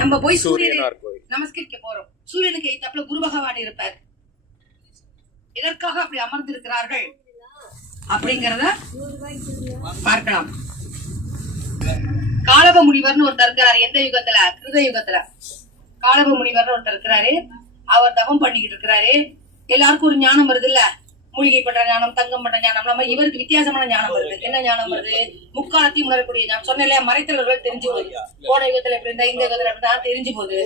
நம்ம போய் சூரியனை நமஸ்கரிக்க போறோம். சூரியனுக்கு எய்தாப்புல குரு பகவான் இருப்பார். இதற்காக அப்படி அமர்ந்திருக்கிறார்கள் அப்படிங்கறத பார்க்கலாம். காலப முனிவர்னு ஒருத்தர் இருக்கிறாரு. எந்த யுகத்துல? கிருத யுகத்துல காலப முனிவர்னு ஒருத்தர் இருக்கிறாரு. அவர் தவம் பண்ணிக்கிட்டு இருக்கிறாரு. எல்லாருக்கும் ஒரு ஞானம் வருது இல்ல, மூலிகை பண்ற ஞானம், தங்கம் பண்ற ஞானம். நம்ம இவருக்கு வித்தியாசமான ஞானம் வருது. என்ன ஞானம் வருது? முக்காலத்தையும் உணரக்கூடிய ஞானம். சொன்ன இல்லையா, மறைத்தவர்கள் தெரிஞ்சு போகுது. போன யுகத்துல எப்படி இருந்தா இந்த யுகத்துல இருந்தா தெரிஞ்சு போகுது.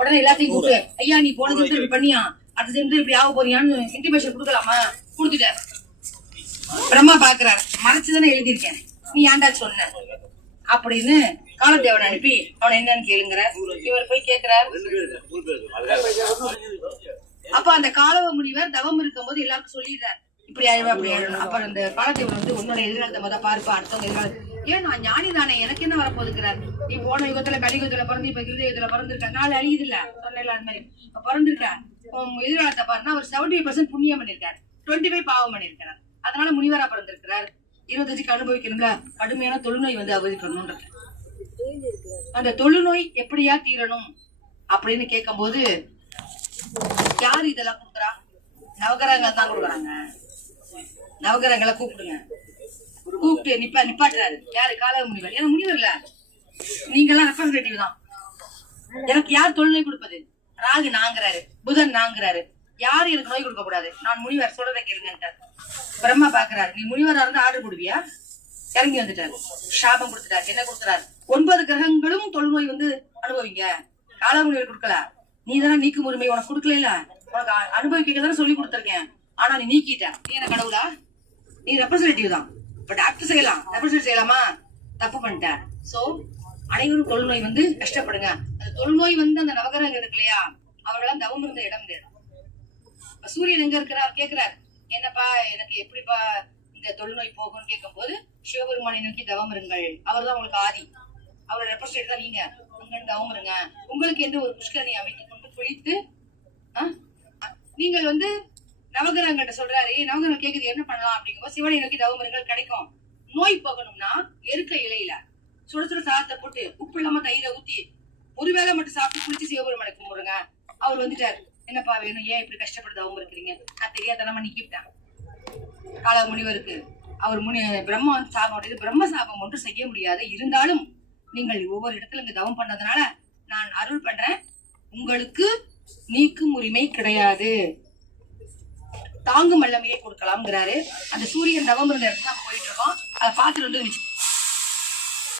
உடனே எல்லாத்தையும் கூப்பிட்டு, ஐயா நீ போன ஜென்மத்துல இப்படி பண்ணியா, அடுத்த ஜென்மத்துல இப்படி ஆக போறியான்னு இன்டிமேஷன் கொடுக்கலாமா? கொடுத்துட்டார். பிரம்மா பாக்குறாரு, மறைச்சுதானே எழுதியிருக்கேன், நீ ஏன்டா சொன்ன அப்படின்னு காலதேவன் அனுப்பி அவன் என்னன்னு கேளுங்கிற. இவர் போய் கேட்கிறார். அப்ப அந்த காலவ முனிவர் தவம் இருக்கும் போது எல்லாருக்கும் சொல்லிடுறாரு, இப்படி ஆயிடும் அப்படி ஆயிடும். அப்ப அந்த காலதேவன் வந்து உன்னோட எதிர்காலத்தை மொதல் பார்ப்பா, அடுத்தவங்க எதிர்காலம். ஏன் நான் ஞானி தானே, எனக்கு என்ன வரப்போதுங்கிறார். நீ போன யுகத்துல கலியுகத்துல பிறந்து இப்ப கிருத யுகத்துல பிறந்திருக்க, நாலு அழியுது இல்ல, சொன்ன அது மாதிரி இப்ப பிறந்திருக்க. எதிர்காலத்தை பாருன்னா அவர் 70% புண்ணியம் பண்ணிருக்காரு, 25 பாவம் பண்ணிருக்கிறார். அதனால முனிவரா பிறந்திருக்கிறார். 25க்கு அனுபவிக்கணும்ல, கடுமையான தொழுநோய் வந்து அவதிக்கணும்ன்ற. அந்த தொழுநோய் எப்படியா தீரணும் அப்படின்னு கேட்கும் போது யாரு இதெல்லாம் கொடுக்குறா? நவகிரகங்கள் தான் கொடுக்குறாங்க. நவகிரகங்களை கூப்பிடுங்க, கூப்பிட்டு நிப்பாட்டுறாரு. யாரு? காலவ முனிவர். ஏன்னா முனிவர் இல்ல, நீங்க எல்லாம் ரெப்ரசன்டேட்டிவ் தான். எனக்கு யார் தொழுநோய் கொடுப்பது? ராகு நாங்கிறாரு, புதன் நாங்கிறாரு. யாரு எனக்கு நோய் கொடுக்க கூடாது, நான் முனிவர் சொல்றதை கேளுங்கன்றார். பிரம்மா பாக்குறாரு, நீ முனிவரா இருந்து ஆர்டர் கொடுவியா? இறங்கி வந்துட்டாரு, சாபம் கொடுத்துட்டாரு. என்ன கொடுக்குறாரு? 9 கிரகங்களும் தொழுநோய் வந்து அனுபவிங்க. கால முனிவர் கொடுக்கல, நீ தானே நீக்கும் உரிமை, உனக்கு கொடுக்கல இல்ல, உனக்கு அனுபவிக்க தானே சொல்லி கொடுத்துருக்கேன். ஆனா நீ நீக்கிட்ட. நீ என்ன கடவுளா? நீ ரெப்ரசன்டேட்டிவ் தான். இப்ப டாக்டர் செய்யலாம், ரெப்ரசன்டேட் செய்யலாமா? தப்பு பண்ணிட்ட. சோ அனைவரும் தொழுநோய் வந்து கஷ்டப்படுங்க. அந்த தொழுநோய் வந்து அந்த நவகிரகம் இருக்கு இல்லையா, அவர்களாம் தவம் இருந்த இடம் தேடும். சூரியன் எங்க இருக்கிறார் கேட்கிறார். என்னப்பா எனக்கு எப்படிப்பா இந்த தொழுநோய் போகும்னு கேட்கும் போது, சிவபெருமானை நோக்கி தவம் இருங்கள், அவர் தான் உங்களுக்கு ஆதி, அவரோட ரெப்ரசன்டேட் தான் நீங்க, உங்க தவம் இருங்க. உங்களுக்கு என்று ஒரு புஷ்கரணி அமைத்துக் கொண்டு குளித்து நீங்கள் வந்து நவகிரகங்கள்ட்ட சொல்றாரு. நவகிரகம் கேக்குது என்ன பண்ணலாம் அப்படிங்கும்போது, சிவனை நோக்கி தவம் இருங்கள் கிடைக்கும். நோய் போகணும்னா எருக்க இலையில சுட சுட சாதத்தை போட்டு உப்பு இல்லாம தயிரை ஊத்தி ஒருவேளை மட்டும் சாப்பிட்டு குளிச்சு சிவபெருமானை கும்பிடுங்க. அவர் வந்துட்டாரு, என்னப்பா வேணும், ஏன் இப்படி கஷ்டப்பட்டு தவம் இருக்கிறீங்க? நான் தெரியாதனமா நீக்கிவிட்டேன். கால முனிவருக்கு அவர் பிரம்மா வந்து சாபம் உடையது. பிரம்ம சாபம் ஒன்றும் செய்ய முடியாது, இருந்தாலும் நீங்கள் ஒவ்வொரு இடத்துல இங்க தவம் பண்ணதுனால நான் அருள் பண்றேன், உங்களுக்கு நீக்கும் உரிமை கிடையாது, தாங்கும் வல்லமையை கொடுக்கலாம்ங்கிறாரு. அந்த சூரியன் தவம் இருந்த இடத்துல போயிட்டு இருக்கோம். அதை பார்த்துட்டு வந்து